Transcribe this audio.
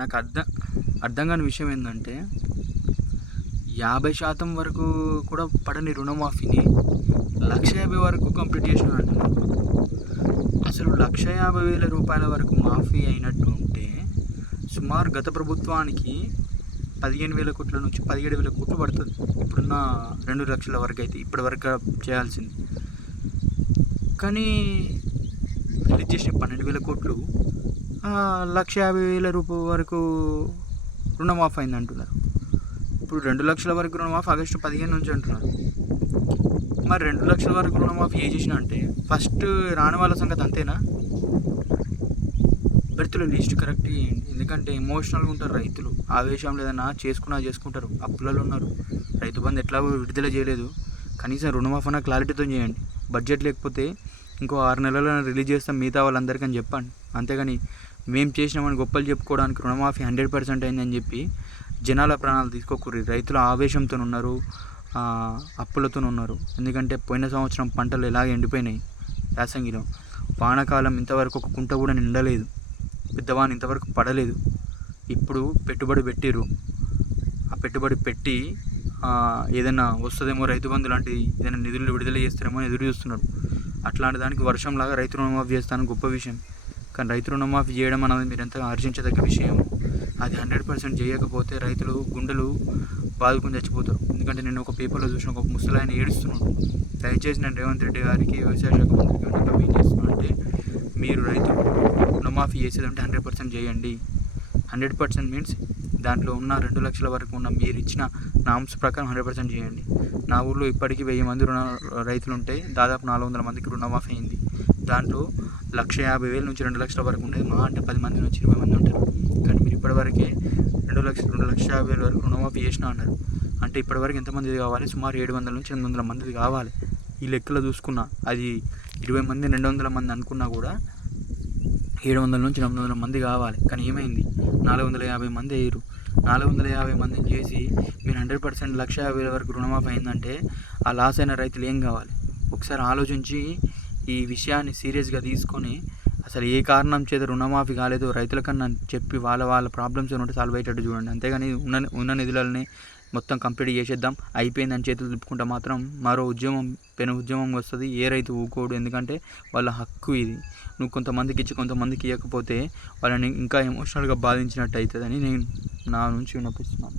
నాకు అర్థం కాని విషయం ఏంటంటే 50% వరకు కూడా పడని రుణమాఫీని 1,50,000 వరకు కంప్లీట్ చేసిన అంటున్నారు. అసలు 1,50,000 రూపాయల వరకు మాఫీ అయినట్టు ఉంటే సుమారు గత ప్రభుత్వానికి 15,000 కోట్ల నుంచి 17,000 కోట్లు పడుతుంది. ఇప్పుడున్న 2 లక్షల వరకు అయితే ఇప్పటి వరకు చేయాల్సింది. కానీ రిలీజ్ చేసిన 12,000 కోట్లు 1,50,000 రూపాయల వరకు రుణమాఫీ అయింది అంటున్నారు. ఇప్పుడు 2 లక్షల వరకు రుణమాఫీ ఆగస్టు 15 నుంచి అంటున్నారు. మరి 2 లక్షల వరకు రుణమాఫీ ఏ చేసినా అంటే ఫస్ట్ రాని వాళ్ళ సంగతి అంతేనా? రైతులు లీస్ట్ కరెక్ట్ చేయండి. ఎందుకంటే ఎమోషనల్గా ఉంటారు రైతులు. ఆవేశం ఏదైనా చేసుకుంటారు. అప్పులలో ఉన్నారు. రైతు బంధు ఎట్లా విడుదల చేయలేదు. కనీసం రుణమాఫీ అన్న క్లారిటీతో చేయండి. బడ్జెట్ లేకపోతే ఇంకో 6 నెలల్లో రిలీజ్ చేస్తాం మిగతా వాళ్ళందరికీ అని చెప్పండి. అంతేగాని మేము చేసినామని గొప్పలు చెప్పుకోవడానికి రుణమాఫీ 100% అయిందని చెప్పి జనాల ప్రాణాలు తీసుకోకూడదు. రైతులు ఆవేశంతో ఉన్నారు, అప్పులతో ఉన్నారు. ఎందుకంటే పోయిన సంవత్సరం పంటలు ఎలాగ ఎండిపోయినాయి. యాసంగిలో వానాకాలం ఇంతవరకు ఒక కుంట కూడా నిండలేదు. పెద్దవాని ఇంతవరకు పడలేదు. ఇప్పుడు పెట్టుబడి పెట్టిర్రు. ఆ పెట్టుబడి పెట్టి ఏదైనా వస్తుందేమో, రైతు బంధు లాంటి ఏదైనా నిధులు విడుదల చేస్తారేమో ఎదురు చూస్తున్నారు. అట్లాంటి దానికి వర్షంలాగా రైతు రుణమాఫీ చేస్తాను గొప్ప విషయం. కానీ రైతు రుణమాఫీ చేయడం అనేది మీరు ఎంతగా హర్షించదగ్గ విషయం. అది 100% చేయకపోతే రైతులు గుండెలు బాదుకుని చచ్చిపోతారు. ఎందుకంటే నేను ఒక పేపర్లో చూసిన ఒక ముసలాయన ఏడుస్తున్నాడు. దయచేసి నేను రేవంత్ రెడ్డి గారికి వ్యవసాయ శాఖ మంత్రికి ఏం చేస్తున్నాను అంటే, మీరు రైతు రుణమాఫీ చేసేదంటే 100% చేయండి. 100% మీన్స్ దాంట్లో ఉన్న 2 లక్షల వరకు ఉన్న మీరు ఇచ్చిన నామ్స్ ప్రకారం 100% చేయండి. నా ఊళ్ళో ఇప్పటికీ 1000 మంది రైతులు ఉంటే దాదాపు 400 మందికి రుణమాఫీ అయింది. దాంట్లో 1,50,000 నుంచి 2 లక్షల వరకు ఉండేది. మా అంటే 10 మంది నుంచి 20 మంది ఉంటారు. కానీ మీరు ఇప్పటివరకే 2,50,000 వరకు రుణమాఫీ చేసినా అన్నారు. అంటే ఇప్పటివరకు ఎంతమంది కావాలి? సుమారు 700 నుంచి 800 మంది కావాలి. ఈ లెక్కలో చూసుకున్నా అది 20 మంది 200 మంది అనుకున్నా కూడా 700 నుంచి 800 మంది కావాలి. కానీ ఏమైంది? 450 మంది అయ్యారు. 450 మందిని చేసి మీరు 100% 1,50,000 వరకు రుణమాఫీ అయిందంటే ఆ లాస్ అయిన రైతులు ఏం కావాలి? ఒకసారి ఆలోచించి ఈ విషయాన్ని సీరియస్గా తీసుకొని అసలు ఏ కారణం చేత రుణమాఫీ కాలేదో రైతుల కన్నా చెప్పి వాళ్ళ ప్రాబ్లమ్స్ ఏమంటే సాల్వ్ అయ్యేటట్టు చూడండి. అంతేగాని ఉన్న నిధులని మొత్తం కంప్లీట్ చేసేద్దాం అయిపోయిందని చేతులు తిప్పుకుంటే మాత్రం మరో పెను ఉద్యమం వస్తుంది. ఏ రైతు ఊకోడు. ఎందుకంటే వాళ్ళ హక్కు ఇది. నువ్వు కొంతమందికి ఇచ్చి కొంతమందికి ఇవ్వకపోతే వాళ్ళని ఇంకా ఎమోషనల్గా బాధించినట్టు అవుతుందని నేను నా నుంచి వినిపిస్తున్నాను.